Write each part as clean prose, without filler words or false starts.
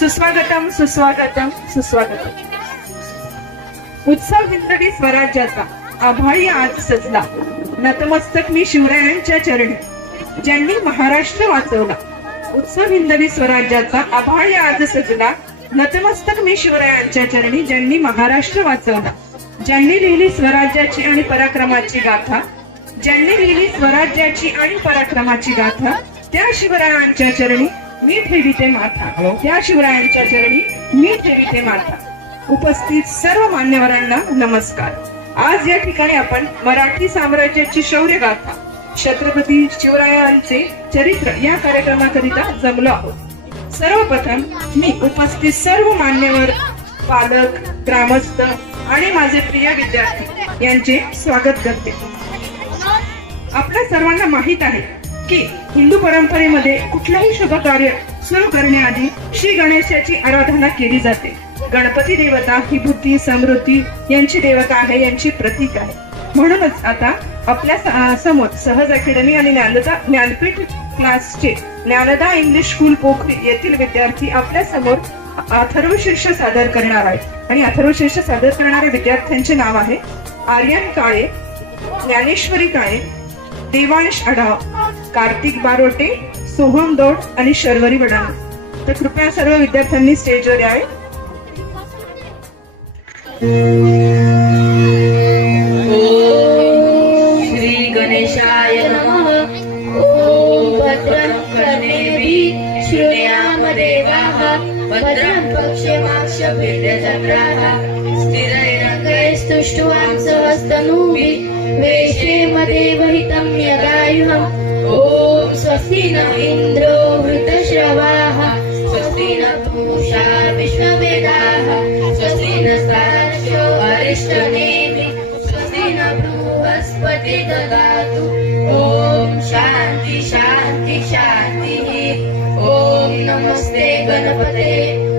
सुस्वागतम सुस्वागतम सुस्वागतम. उत्सव हिंदवी स्वराज्याचा आभाळी आज सजला. नतमस्तक मी शिवरायांच्या चरणी, ज्यांनी महाराष्ट्र वाचवला. उत्सव हिंदवी स्वराज्याचा आभाळी आज सजला. नतमस्तक मी शिवरायांच्या चरणी, ज्यांनी महाराष्ट्र वाचवला. ज्यांनी लिहिली स्वराज्याची आणि पराक्रमाची गाथा, ज्यांनी लिहिली स्वराज्याची आणि पराक्रमाची गाथा, त्या शिवरायांच्या चरणी मी ठेविते माथा. त्या शिवरायांच्या चरणी मी ठेविते माथा. उपस्थित सर्व मान्यवरांना नमस्कार. आज या ठिकाणी आपण मराठी साम्राज्याची शौर्य गाथा, छत्रपती शिवरायांचे चरित्र या कार्यक्रमाकरिता जमलो आहोत. सर्वप्रथम मी उपस्थित सर्व मान्यवर, पालक, ग्रामस्थ आणि माझे प्रिय विद्यार्थी यांचे स्वागत करते. आपल्या सर्वांना माहित आहे की हिंदू परंपरेमध्ये कुठलेही शुभ कार्य सुरू करण्याआधी श्री गणेशाची आराधना केली जाते. गणपती देवता ही बुद्धी, समृद्धी यांची देवता आहे, यांची प्रतीक आहे. म्हणूनच आता आपल्या समोर सहज अकॅडमी आणि ज्ञानपीठ क्लासचे ज्ञानदा इंग्लिश स्कूल पोखरी येथील विद्यार्थी आपल्या समोर अथर्वशीर्ष सादर करणार आहेत. आणि अथर्वशीर्ष सादर करणाऱ्या विद्यार्थ्यांचे नाव आहे आर्यन काळे, ज्ञानेश्वरी काळे, देवांश आढाव, कार्तिक बारोटे, सोहम दौड आणि शर्वरी वडाने. तर कृपया सर्व विद्यार्थ्यांनी स्टेजवर यावे. श्री गणेशाय नमः. ओम भद्रं कर्णेभिः शृणुयाम देवाः. भद्रं पश्येमाक्षभिर्यजत्राः. स्थिरैरङ्गैस्तुष्टुवांसहस्तनूभिः वेशेम देवहितं यदायुः. ओम स्वस्ति न इंद्रो वृतश्रवाः. स्वस्ति न पूषा विश्ववेदाः. स्वस्ति नस्तार्क्ष्यो अरिष्टनेमिः. स्वस्ति न बृहस्पति ददातु. ओम शांति शांति शांतिः. ओम नमस्ते गणपते.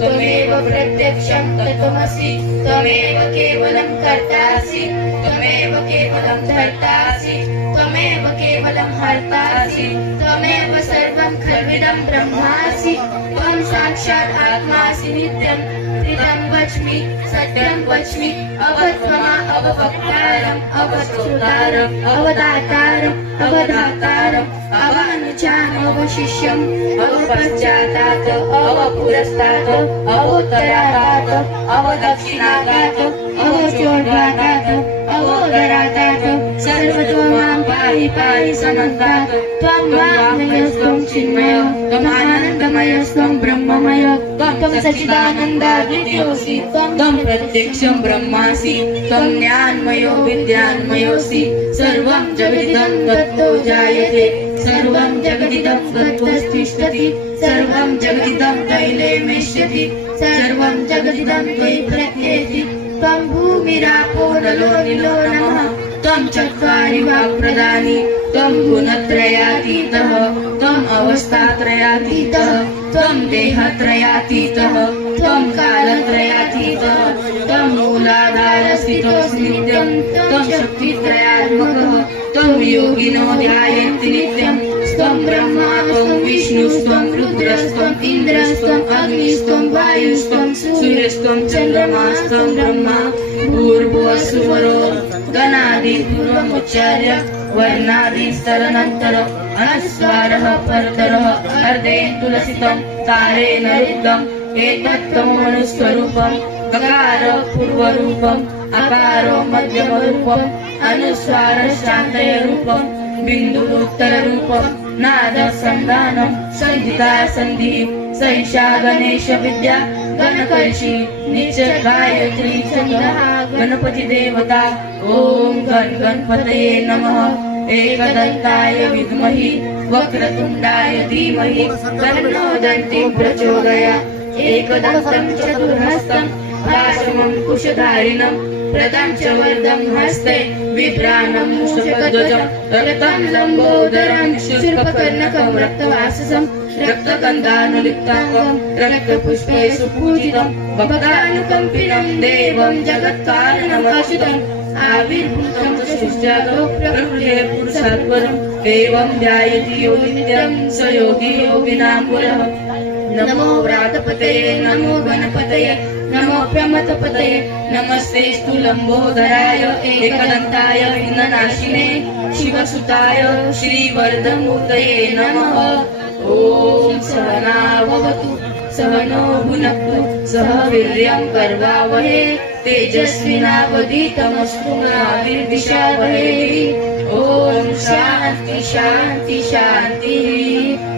त्वमेव प्रत्यक्षं तत्त्वमसि. त्वमेव केवलं कर्तासि. त्वमेव केवलं धर्तासि. त्वमेव केवलं हर्तासि. त्वमेव सर्वं खल्विदं ब्रह्मासि. त्वं साक्षात् आत्मासि नित्यं. त्रिदं वच्मि सत्यं वच्मि. अवत्वमा अववक्तारम् अवश्रोतारम् अवदातारम् अवधातारम् अवानुचान् अवशिष्यम् अवपश्चातात् अवपुरस्तात् अवोत्तरात् अवदक्षिणात् अवचोर्ध्वात् अवोदरात् सर्वतो मां पाहि पाहि समन्तात्. त्वं वाङ्मयस्त्वं चिन्मयः. त्वमानन्दमयस्त्वं ब्रह्ममयः. त्वं सच्चिदानन्दाद्वितीयोऽसि. त्वं प्रत्यक्षं ब्रह्मासि. त्वं ज्ञानमयो विद्यान्मयोऽसि. सर्वं जगदिदं तत्तो जायते. सर्वं जगदिदं तत्त्वतिष्ठति. सर्वं जगदिदं तैलेमेष्यति. सर्वं जगदिदं त्वयि प्रत्येति. त्वं भूमिरापो नलो निलो नमः. त्वं चत्वारि वाक्प्रदानि. त्वं गुणत्रयातीतः. त्वं अवस्थात्रयातीतः. त्वं देहत्रयातीतः. त्वं कालत्रयातीतः. त्वं मूलाधारस्थितोऽसि नित्यं. त्वं शक्तित्रयात्मकः. त्वं योगिनो ध्यायन्ति नित्यं. त्वं ब्रह्मा त्वं विष्णुस्त्वं रुद्रस्त्वं इन्द्रस्त्वं अग्निस्त्वं वायुस्त्वं सूर्यस्त्वं चन्द्रमास्त्वं ब्रह्मा. भूर्भुवस्सुवरो गणादिपूर्वमुच्चार्य वर्णादिस्तरनन्तर अनुस्वारः परतरः अर्धे तुलसितं तारेण रुद्धम्. एतत्त्वमनुस्वरूपं. गकार पूर्वरूपम्. अकारो मध्यमरूपम्. अनुस्वार शान्तयरूपम्. बिन्दुरुत्तररूपम्. नाद संधानं संहिता संधिः. सैषा गणेश विद्या गणकर्षि निच गायत्री छन्दः. गणपति देवता. ओम गणपतये नमः. एकदन्ताय विद्महि वक्रतुण्डाय धीमहि तन्नो दन्तिः प्रचोदयात्. एकदन्तं चतुर्हस्तं दाशमङ्कुशधारिणं प्रदं च वरदं हस्ते बिभ्राणं मुषकध्वजं रक्तं लम्बोदरं शूर्पकर्णकं रक्तवाससं रक्तगन्धानुलिप्ताङ्गं रक्तपुष्पैः सुपूजितं भक्तानुकम्पिनं देवं जगत्कारणमच्युतम्. आविर्भूतं सृष्टातो प्रकृते पुरुषात् परम्. एवं ध्यायति यो नित्यं स योगी योगिनां पुरः. नमो व्रातपतये नमो गणपतये नमो प्रमथपतये नमस्तेस्तु लंबोदराय एकदन्ताय विघ्ननाशिने शिवसुताय श्रीवरदमूर्तये नमः। ॐ सहनाववतु सहनो भुनक्तु सह वीर्यं करवावहे तेजस्विनावधीतमस्तु मा विद्विषावहे। ॐ शान्ति शान्ति शान्तिः।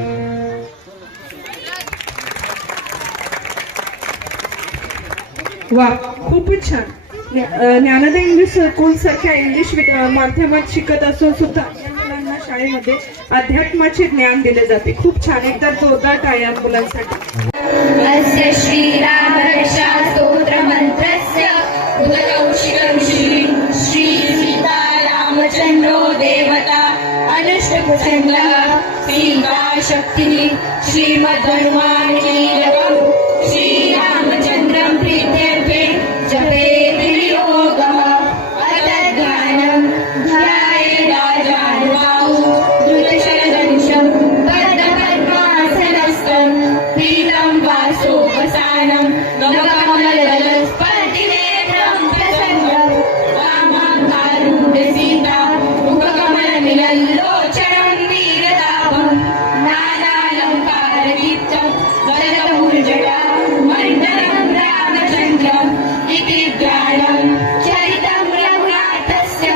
वा, खूपच छान. ज्ञानोदय इंग्लिश स्कूल सारख्या इंग्लिश माध्यमात शिकत असून सुद्धा या मुलांना शाळेमध्ये अध्यात्माचे ज्ञान दिले जाते. खूप छान. एकदा जोरदार टाळ्या मुलांसाठी. अस्य श्रीराम रक्षा स्तोत्र मंत्रस्य उदकौशिकं श्री सीता रामचंद्रो देवता अनुष्टकुचंडः सीता शक्तिः श्रीमद्हनुमानीलकम् श्रीरामचन्द्रं प्रीत्यर्थे जपेत् त्रियोगः अतद्गानं ध्यायेदाजानुबाहु द्रुतशरधनुषं पद्मपद्मासनस्थं पीतं वासोपसानं नवकमलदलस्पर्धिनेत्रं प्रसन्नं वामाङ्गारूढसीता मुखकमलनिलल्लोचनं नीरदाभं नानालङ्कारदीप्तं वरदमुर्जटा मण्डलं रामचन्द्रम् इति ज्ञानं चरितं रघुनाथस्य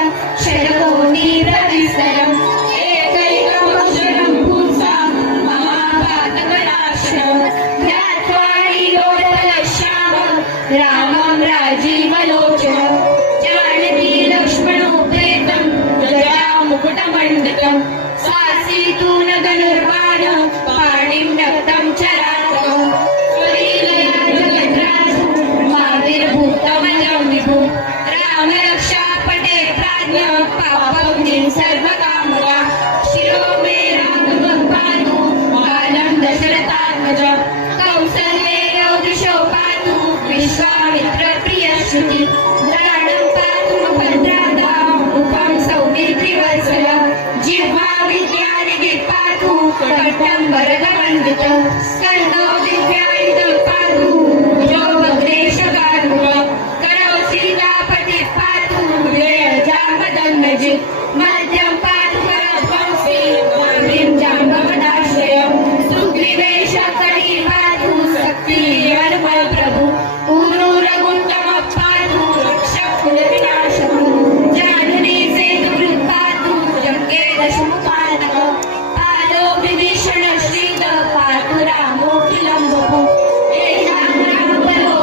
शतकोटिप्रविस्तरम् एकैकमक्षरं पुंसां महापातकनाशनं ज्ञात्वा नीलोत्पलश्यामं रामं राजीवलोचनं जानकी लक्ष्मणोपेतं जटामुकुटमण्डितं सासीतून धनुर्बाणं पाणिं नक्तं चरातकं स्वलीलया जगद्राजु महावीरभूतमलं विभुं रामरक्षापटे प्राज्ञ पापग्निं सर्वकामदा शिरो मे राघवं पातु बालं दशरथात्मज कौसल्येयो दिशो पातु विश्वामित्रप्रियश्रुति द्राणं पातु भद्रादा उपं सौमित्रिवत्सल जिह्वा विद्यानिधि पातु कटं वरदमण्डितं स्कन्दो दिव्यायुधं पातु जो भद्रेशकारुः करौ सीतापति पातु जामदन्नजित् मध्यं पातु करध्वंसी वामं जाम्बवदाश्रयं सुग्रीवेशकरी पातु शक्ति हनुमल प्रभु ऊरूरगुण्डम पातु रक्षक कुलविनाशकं जाननी सेतुकृत् पातु जङ्गे दशमुखानः पादो विभीषण श्रीद पातु रामो किलम्बभो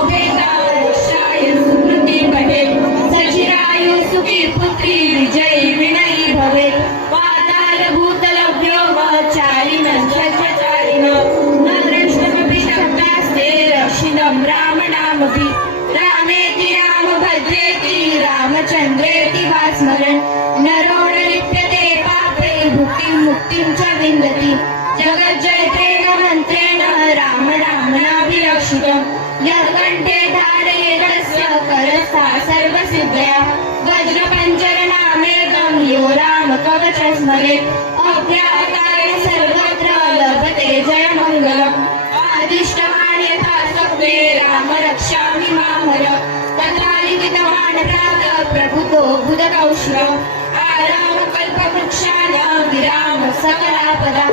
रक्षाय सुकृति पठेत् सचिरायु सुखी पुत्री विजयी विनयी भवेत् पातालभूतलव्योमचारिणं चक्रचारिणं न द्रष्टुमपि शक्तास्ते रक्षिणं रामनामपि रामेति रामभद्रेति रामचन्द्रेति वा स्मरन् नरो न लिप्यते पापे भुक्तिं मुक्तिं च विन्दति जगज्जयतेन मन्त्रेण राम नाम्नाभिरक्षितं यः कण्ठे धारयेदस्य करस्था सर्वसिद्धया वज्रपञ्जरनामेकं यो रामकवच स्मरेत् अभ्याकाय सर्वत्र लभते जयमङ्गलम् आदिष्टवान् यथा स्वप्ने राम रक्षामि मामर तथा लिखितवान् प्रातः प्रभुतो बुधकौशलम् आराम कल्पवृक्षाणां विराम सकलापदा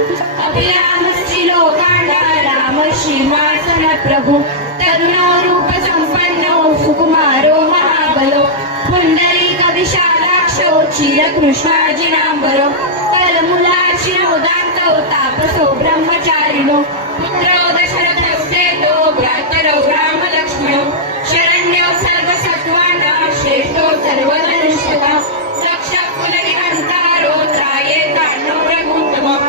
अभिरामश्चिलोकाण्डा राम श्रीमासन प्रभु तरुणो रूपसम्पन्नो सुकुमारो महाबलो पुण्डरीकविशालाक्षो चिरकृष्णाजिनाम्बरो तलमूलाचिनोदान्तो तापसो ब्रह्मचारिणो पुत्रो दशरथस्येतो भ्रातरौ रामलक्ष्मणौ शरण्यो सर्वसत्त्वानां श्रेष्ठो सर्वधनुष्टकः रक्षः कुलनिहन्तारो त्रायेतान्नो रघुत्तमः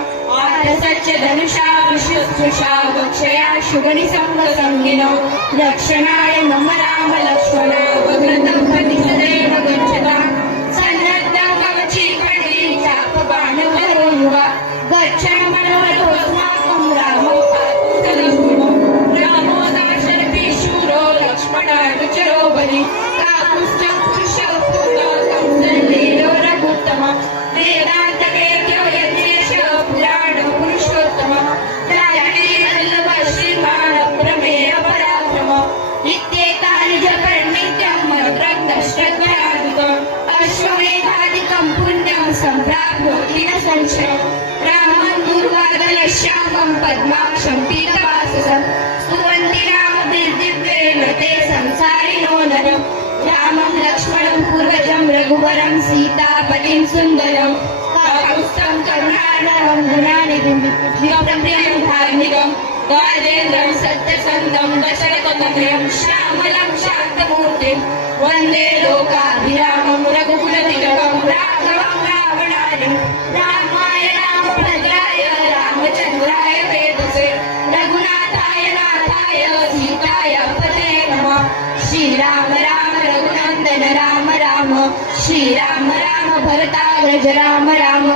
आर्तसच्च धनुषा विशुश्रुषा वक्षया शुभनिसङ्गसङ्गिनौ रक्षणाय मम राम लक्ष्मणा वक्रतं पति सदैव गच्छता सन्नद्धं कवची कण्ठी चापबाणधरो युवा गच्छन् मनोरथोऽस्माकं रामो पातु सलक्ष्मणो रामो दाशरथी शूरो लक्ष्मणानुचरो बलि काकुश्च पुरुषः पूतो कौसल्येयो रघुत्तमः वेदान्तवेद्यो यज्ञेश पुराणो पुरुषोत्तमः त्रायणे वल्लभ श्रीमद् सम्प्राप्नोति न संशयः रामं दुर्वादनश्यामं पद्माक्षं पीतवाससं स्तुवन्ति रामभिर्दिव्येन ते संसारिणो नरं रामं लक्ष्मणं पूर्वजं रघुवरं सीतापतिं सुन्दरं काकुत्स्थं करुणाकरं गुणानिधिं विक्रमप्रियं धार्मिकं राजेन्द्रं सत्यसन्धं दशरथतनयं श्यामलं शान्तमूर्तिं वन्दे लोकाभिरामं रघुकुलतिलकं राघवं रावणार्यं रामाय रामभद्राय रामचन्द्राय वेदसे रघुनाथाय नाथाय सीताय पतये नमः श्रीराम राम रघुनन्दन राम राम श्रीराम राम भरताग्रज राम राम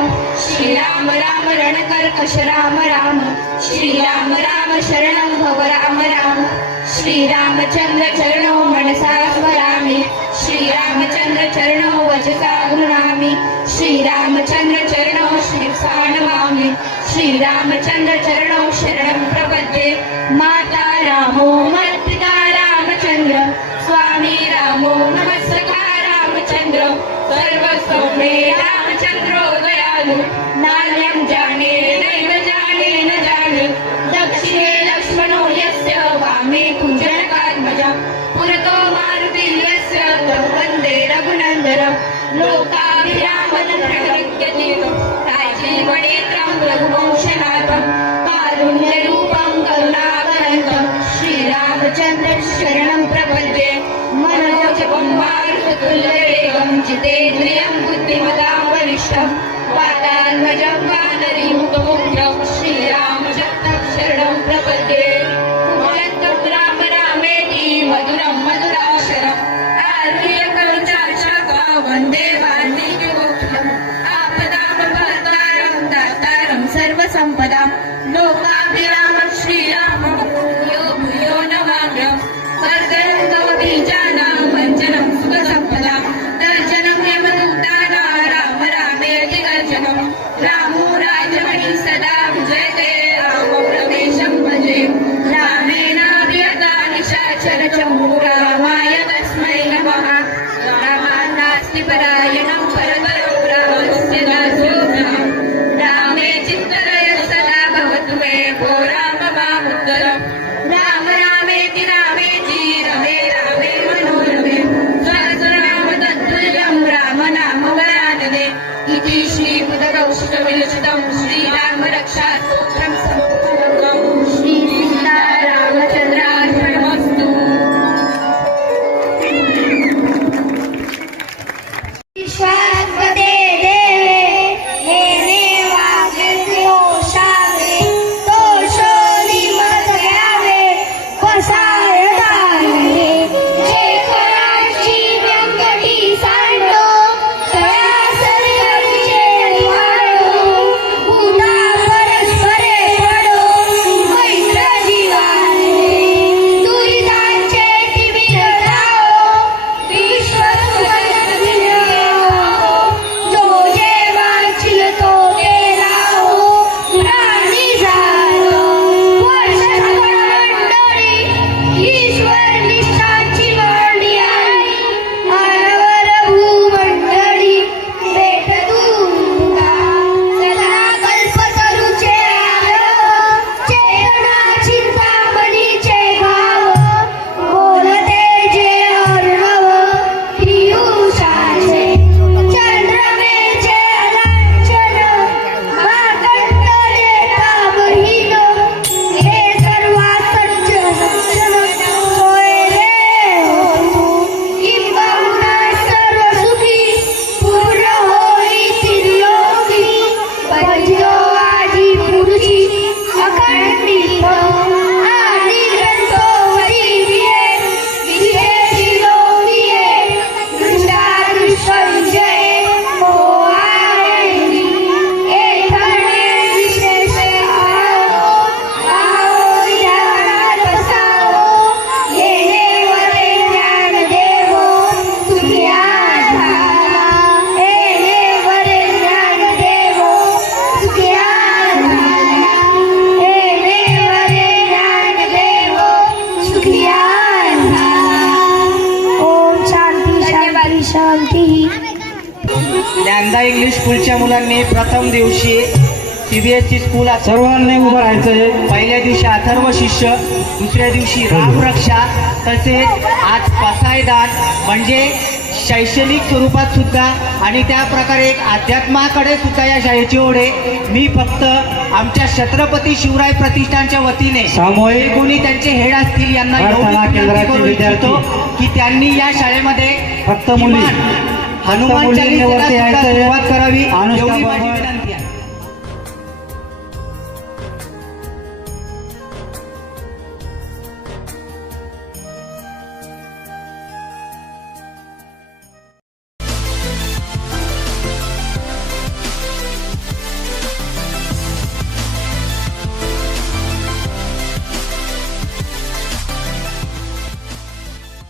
श्रीराम राम रणकर्कश राम राम श्रीराम राम शरणं भव राम राम श्रीरामचन्द्र चरणो मनसा स्मरामि श्रीरामचन्द्र चरणो वचसा गृह्णामि श्रीरामचन्द्र चरणो शिरसा नमामि श्रीरामचन्द्र चरणो शरणं प्रपद्ये माता रामो मत्पिता रामचन्द्र स्वामी रामो नमस्सखा रामचन्द्र सर्वस्वं मे रामचन्द्रो दयालु नान्यं जाने नैव जाने न जाने दक्षिणे लक्ष्मणो यस्य वामे कुञ्जनकात्मजा पुरतो मारुति यस्य तं वन्दे रघुनन्दनं लोकाभिरामनन्दनकृत्यतीतं राजीवनेत्रं रघुवंशनाथं कारुण्यरूपं करुणाकरन्तं श्रीरामचन्द्र शरणं प्रपद्ये मनोजपं मारुततुल्यवेगं जितेन्द्रियं बुद्धिमतां वरिष्ठं वातात्मजं वानरयूथमुग्रं श्रीरामचन्द्रं शरणं प्रपद्ये कुशलं राम रामेति मधुरं मधुराक्षरम् आरुह्य कवचाशका वन्दे वाल्मीकिकोकिलम् आपदामपहर्तारं दातारं सर्वसम्पदां लोकाभिरामं श्रीरामं भूयो भूयो नमाम्यहम् वर्धनं गौरीजानां वञ्चनं सुखसम्पदां दर्शनं यमदूतानां राम रामेति गर्जनं रामो राजमणि सदा विजयते रामप्रवेशं भजे नांदा इंग्लिश स्कूलच्या मुलांनी प्रथम दिवशी CBSE स्कूल सर्वांनी उभं राहायचंय. पहिल्या दिवशी अथर्व शिष्य, दुसऱ्या दिवशी रामरक्षा, तसेच आज पसायदान म्हणजे शैक्षणिक स्वरूपात सुद्धा आणि त्या प्रकारे एक अध्यात्माकडे सुद्धा या शाळेची ओढ आहे. मी फक्त आमच्या छत्रपती शिवराय प्रतिष्ठानच्या वतीने सामूहिक कोणी त्यांचे हेड असतील यांना प्रार्थना एवढी केंद्राचे विनंती करू इच्छितो विद्यार्थी की त्यांनी या शाळेमध्ये फक्त मुली किमान हनुमान मुलींनी चालीसाला वरती सुद्धा यायचंय. सुरुवात करावी अनुष्का एवढी माझी बाबर, विनंती.